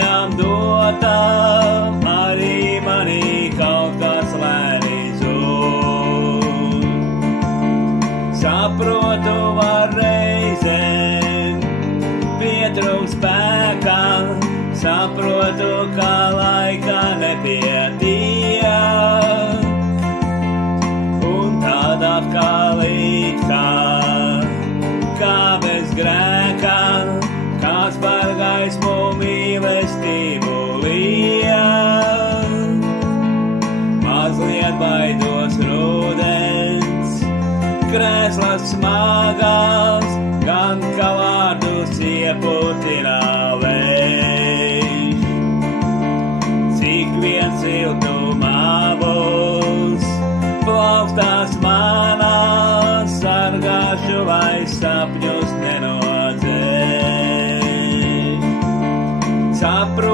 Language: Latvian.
kājām dotā, arī manī kaut kas lēni zūd. Saprotu, var reizēm pietrūkt spēkā, saprotu, ka laika nepietiek, un tad atkal it kā bez grēkā, kāds par gaismu mīlestību liek. Mazliet baidos rudens, krēslas smagās, gan kā vārdus ieputina vējš. Cik vien siltumā būs, plaukstās manās, sargāšu, lai sapņus nenodzēš. Saprotu,